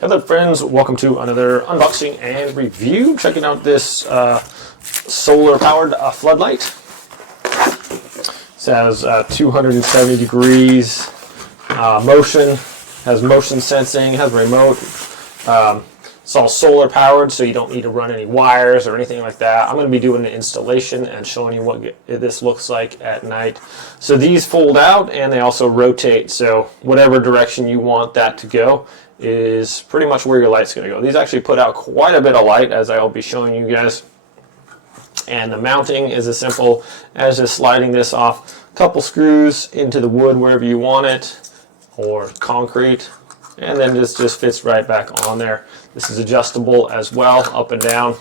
Hello friends, welcome to another unboxing and review. Checking out this solar powered floodlight. It has 270 degrees motion, has motion sensing, has a remote. It's all solar powered, so you don't need to run any wires or anything like that. I'm going to be doing an installation and showing you what this looks like at night. So these fold out and they also rotate, so whatever direction you want that to go is pretty much where your light's going to go. These actually put out quite a bit of light, as I'll be showing you guys. And the mounting is as simple as just sliding this off a couple screws into the wood wherever you want it, or concrete, and then this just fits right back on there. This is adjustable as well, up and down.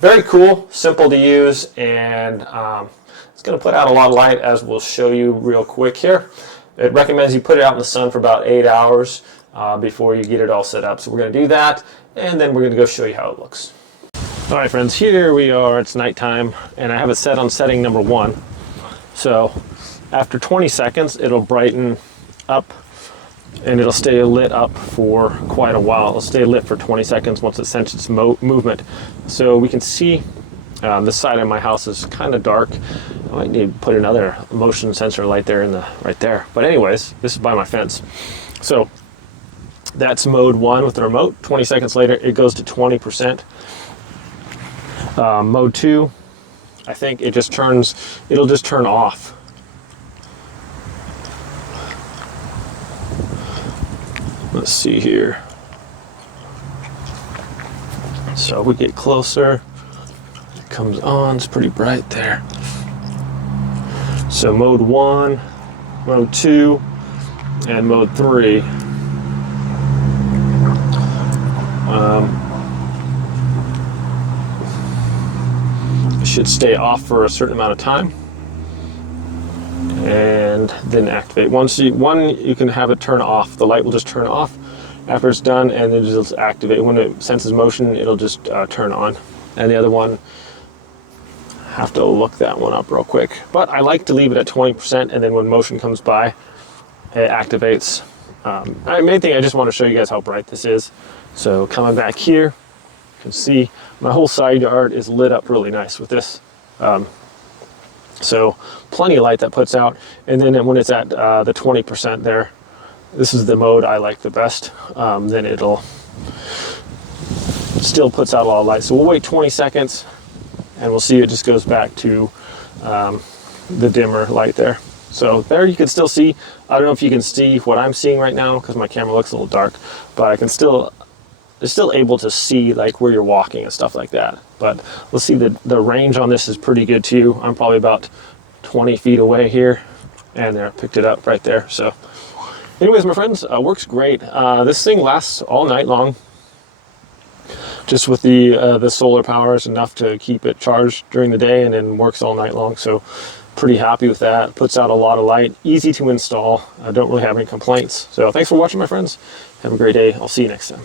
Very cool, simple to use, and it's going to put out a lot of light, as we'll show you real quick here. It recommends you put it out in the sun for about 8 hours before you get it all set up. So we're going to do that, and then we're going to go show you how it looks. All right, friends, here we are. It's nighttime, and I have it set on setting number 1. So after 20 seconds, it'll brighten up, and it'll stay lit up for quite a while. It'll stay lit for 20 seconds once it senses movement. So we can see this side of my house is kind of dark. I might need to put another motion sensor light there right there. But anyways, this is by my fence. So that's mode 1 with the remote. 20 seconds later, it goes to 20%. Mode 2, I think it'll just turn off. Let's see here. So we get closer, it comes on, it's pretty bright there. So mode 1, mode 2, and mode 3. It should stay off for a certain amount of time and then activate. You can have it turn off. The light will just turn off after it's done, and then it'll just activate. When it senses motion, it'll just turn on. And the other one, have to look that one up real quick. But I like to leave it at 20%, and then when motion comes by, it activates. Main thing, I just want to show you guys how bright this is. So coming back here, you can see my whole side yard is lit up really nice with this. So plenty of light that puts out. And then when it's at the 20% there, this is the mode I like the best. Then it'll still puts out a lot of light. So we'll wait 20 seconds and we'll see it just goes back to the dimmer light there. So there you can still see. I don't know if you can see what I'm seeing right now because my camera looks a little dark, but I can still able to see like where you're walking and stuff like that. But let's see, the range on this is pretty good too. I'm probably about 20 feet away here, and there, I picked it up right there. So anyways, my friends, works great. This thing lasts all night long. Just with the solar power is enough to keep it charged during the day, and then works all night long. So pretty happy with that. Puts out a lot of light, easy to install. I don't really have any complaints. So thanks for watching, my friends. Have a great day. I'll see you next time.